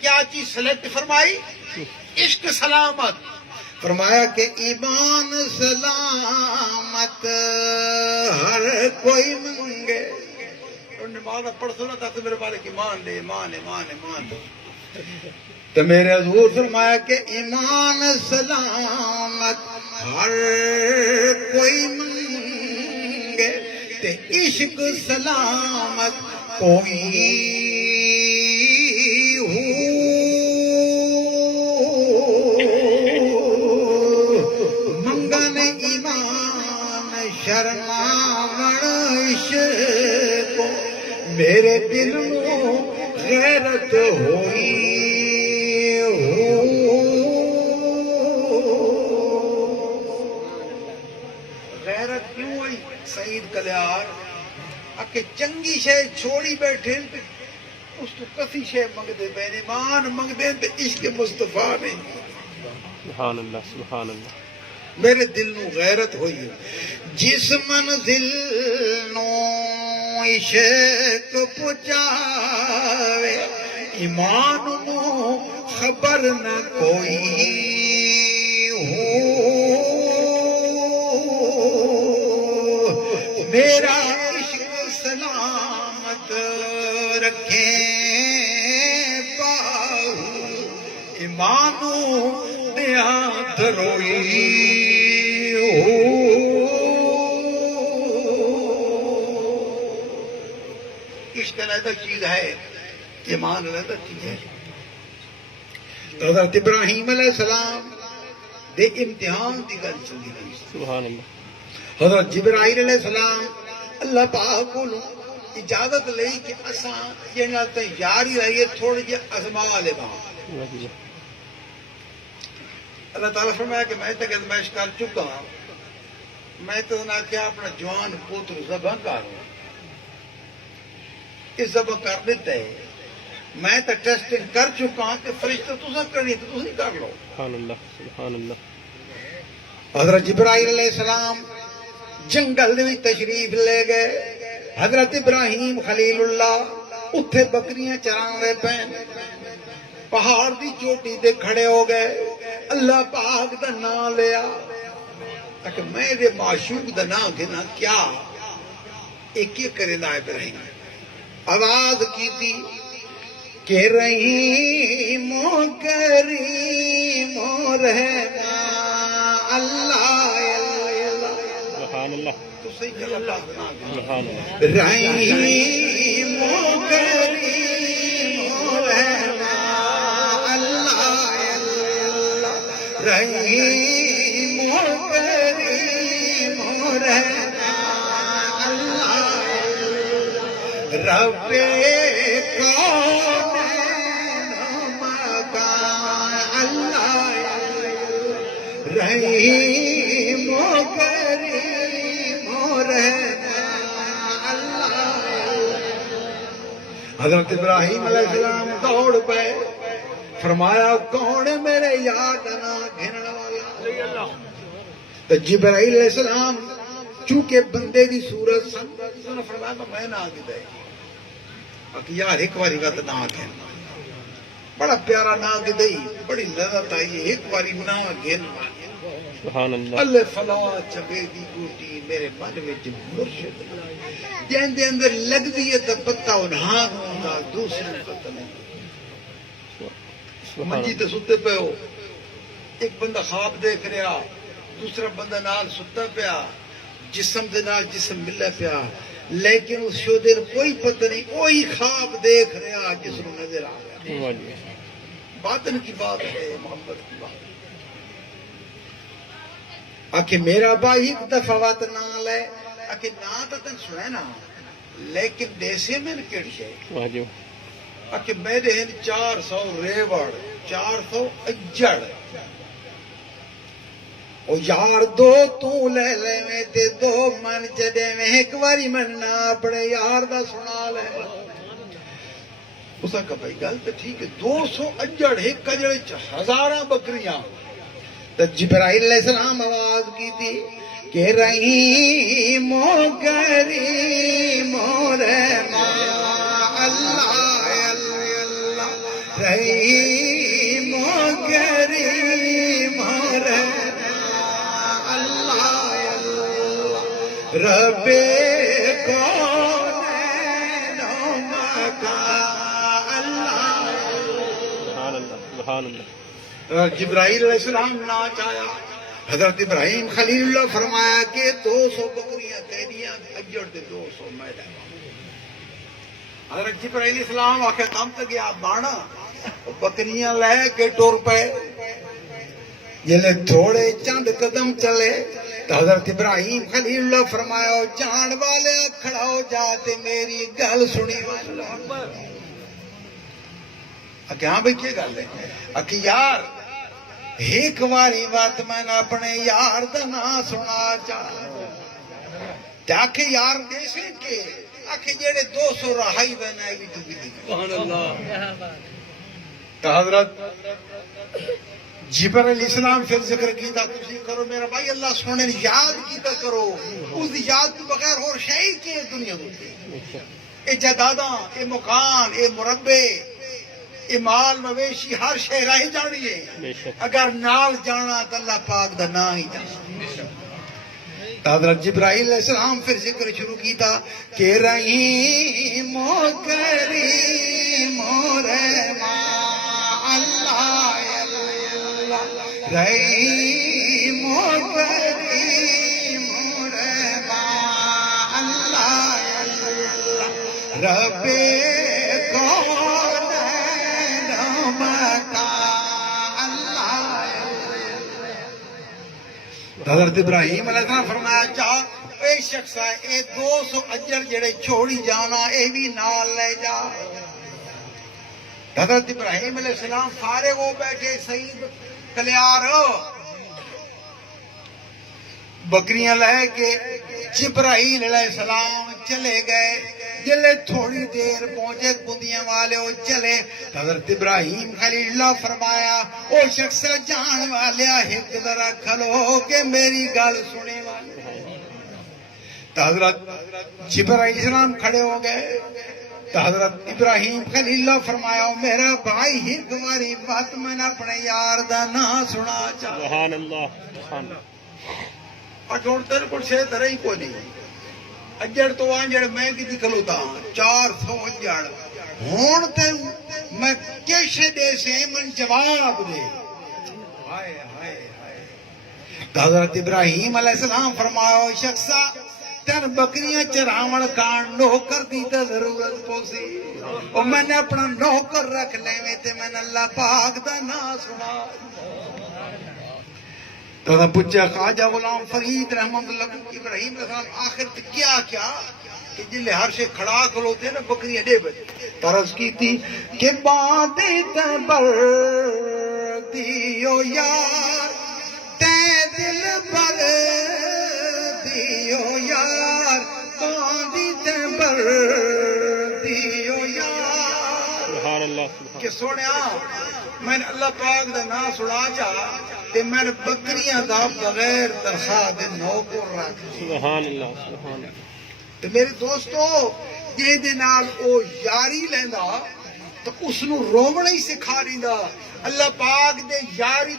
کیا چیز سلیکٹ فرمائی؟ عشق سلامت. فرمایا کہ ایمان سلامت ہر کوئی منگے. نماز پڑھ سنا تھا تو میرے بارے کی ایمان لے، ایمان ایمان ایمان. تو میرے حضور فرمایا کہ ایمان سلامت ہر کوئی منگے تے عشق سلامت کوئی منگن ایمان شرماون عشق میرے دل میں غیرت ہوئی. غیرت کیوں ہوئی؟ سعید کلیار کہ چنگی شے چھوڑی بیٹھے اس تو کسی شے منگدے بے ایمان منگدے تے عشق مصطفیٰ نہیں. سبحان اللہ سبحان اللہ. میرے دل نو غیرت ہوئی جس منزل نو عشق پہنچاوے ایمان نو خبر نہ کوئی ہو. میرا عشق سلامت رکھے باہو ایمانو دیات روئی ہو. عشق علیحدہ چیز ہے، ایمان علیحدہ چیز ہے. تو حضرت ابراہیم علیہ السلام دے امتحان دی گل چلی گئی. سبحان اللہ. حضرت جبرائیل علیہ السلام اللہ پاک کو اجازت لئی کہ اساں جنہاں تے یاری رہیے تھوڑی جی ازما لے باں. اللہ تعالیٰ فرمایا کہ میں تے گزمائش کر چکا ہوں، میں تو نہ کیا اپنا جوان پوتر ذبح کر اس ذبح کر دیتا ہے. میں تو ٹیسٹنگ کر چکا ہوں کہ فرشتہ تساں کرنی تو تسی کر لو. سبحان اللہ سبحان اللہ. حضرت جبرائیل علیہ السلام جنگل میں تشریف لے گئے. حضرت ابراہیم خلیل اللہ اتھے بکریاں چرانے پین پہاڑ دی چوٹی تے کھڑے ہو گئے. اللہ پاک دا نام لیا کہ میں دے معشوق دا نام گھنا کیا ایک یہ کرے نا. ابراہیم آواز کی تھی کہ رحیم و کریم و رحمان اللہ سبحان اللہ. تو صحیح کہ اللہ سبحان اللہ. رحیم و کریم و رحمان اللہ رحیم و کریم و رحمان اللہ رب کونین و مکان اللہ رحیم و کریم و رحمان اللہ. حضرت ابراہیم علیہ السلام دوڑ پے. فرمایا کون ہے میرے یاد نہ گھنن والا؟ تو جبرائیل علیہ السلام چونکہ بندے دی صورت سن انہوں نے فرمایا میں نہ آگے دے یار ایک باری کا تو نہ گھن بڑا پیارا نہ آگے دے بڑی لذت آئی ایک باری نہ گھن. سبحان اللہ. اللہ فلا چبے دی گوٹی میرے من وچ مرشد جن دے اندر لگ دی ہے تو پتہ انہاں ہوندا دوسرے پتہ نہیں. منجی تے ستے پہ ہو ایک بندہ خواب دیکھ رہا دوسرا بندہ نال ستا پیا جسم دے نال جسم ملے پیا لیکن اس شودے کوئی پتہ نہیں وہی خواب دیکھ رہا جس کو نظر آ رہا. باطن کی بات ہے محبت کی بات. آکے میرا بھائی ایک دفعہ بات نہ لے آکے نہ تو تن سنے نا لیکن دیسے میں کڑ جائے کہ میرے ہیں 400 ریوڑ 400 اجڑ او یار دو تو لے لے میں تے دو من جدے میں ایک واری من نہ اپنے یار دا سنا لے. اسا کہا بھائی گل تو ٹھیک ہے 200 اجڑ ایک کجڑے 1000 بکریاں. تو جبرائیل علیہ السلام آواز کی تھی کہ رحیم و کریم و رحمان اللہ رحیم کریم اللہ رب کونین و مکان اللہ سبحان اللہ سبحان اللہ جبرائیل علیہ السلام ناچ آیا حضرت ابراہیم خلیل اللہ فرمایا کہ 200 بکریاں تیریاں اجڑ دے 200 میدان حضرت جبرائیل علیہ السلام آخر کام تک گیا بانا بکریاں لے کے ٹور پے جلے تھوڑے چند قدم چلے تو حضرت ابراہیم خلیل اللہ فرمایا جان والے کھڑا ہو جاتے میری گل سنی ہاں بھئی کیا گل ہے کہ یار ایک واری بات میں نے اپنے یار دا نام سنا چاہ کہ یار دیسے کہ آکھے جیڑے 200 رہائی بنائی بھی تو بھی دی تو حضرت جبر علیہ السلام پھر ذکر کیتا تسی کرو میرا بھائی اللہ سونے یاد کیتا کرو اس یاد تو بغیر اور شئی کی دنیا ہوتی اے جداداں اے مکان اے مربع اے مال مویشی ہر شے راہی جانی ہے اگر نال جانا تو اللہ پاک دا نا ہی جانا حضرت جبرائیل علیہ السلام پھر ذکر شروع کیتا کہ رحیم و کریم و رحمان اللہ رحیم و کریم و رحمان اللہ رب کونین و مکان اللہ حضرت ابراہیم علیہ السلام فرمایا چاہ اے شخص ہے اے 200 اجر جڑے چھوڑی جانا اے بھی نال لے جا حضرت ابراہیم علیہ السلام فارغ ہو بیٹھے سعید کلیار بکریاں لے کے جبرائیل علیہ السلام چلے گئے جلے تھوڑی دیر پہنچے کندیاں والے وہ چلے حضرت ابراہیم خلیل اللہ فرمایا او شخص جان والے ایک ذرا کھلو کہ میری گل سنے والے تو حضرت جبرائیل السلام کھڑے ہو گئے تو حضرت ابراہیم خلیل اللہ فرمایا میرا بھائی ایک باری بات میں نے اپنے یار دا نا سنا چاہ سبحان اللہ سبحان اللہ اور جوڑ تیرے کو سے طرح ہی کوئی نہیں اجڑ تو آنجڑ میں کی دکھلوتا 400 اجڑ ہون تے میں کیسے دے سے من جواب دے ہائے ہائے ہائے حضرت ابراہیم علیہ السلام فرمایا شخصا تن بکریاں چراوڑ کان نوکر دی تے ضرورت پوسی اور میں نے اپنا نوکر رکھ لے میں تے میں نے اللہ پاک دا نا سنا تو انہوں نے پوچھا خواجہ غلام فرید رحمت اللہ ابراہیم علیہ السلام آخر تک کیا کہ جلے ہر سے کھڑا کھلوتے ہیں نا بکریاں دے بجے ترس کی تھی کہ باندھی تبر دیو یار تے دل بر دیو یار باندھی تبر دیو یار سبحان اللہ کہ سوڑیا میں نے اللہ پاک دا نا سڑا جا تے میں نے بکریاں دا بغیر تنخواہ دے نوکر رکھ سبحان اللہ سبحان اللہ تے میرے دوستو جے دے نال او یاری لیندا تو اس نو روونا ہی سکھا دیندا اللہ پاک دے یاری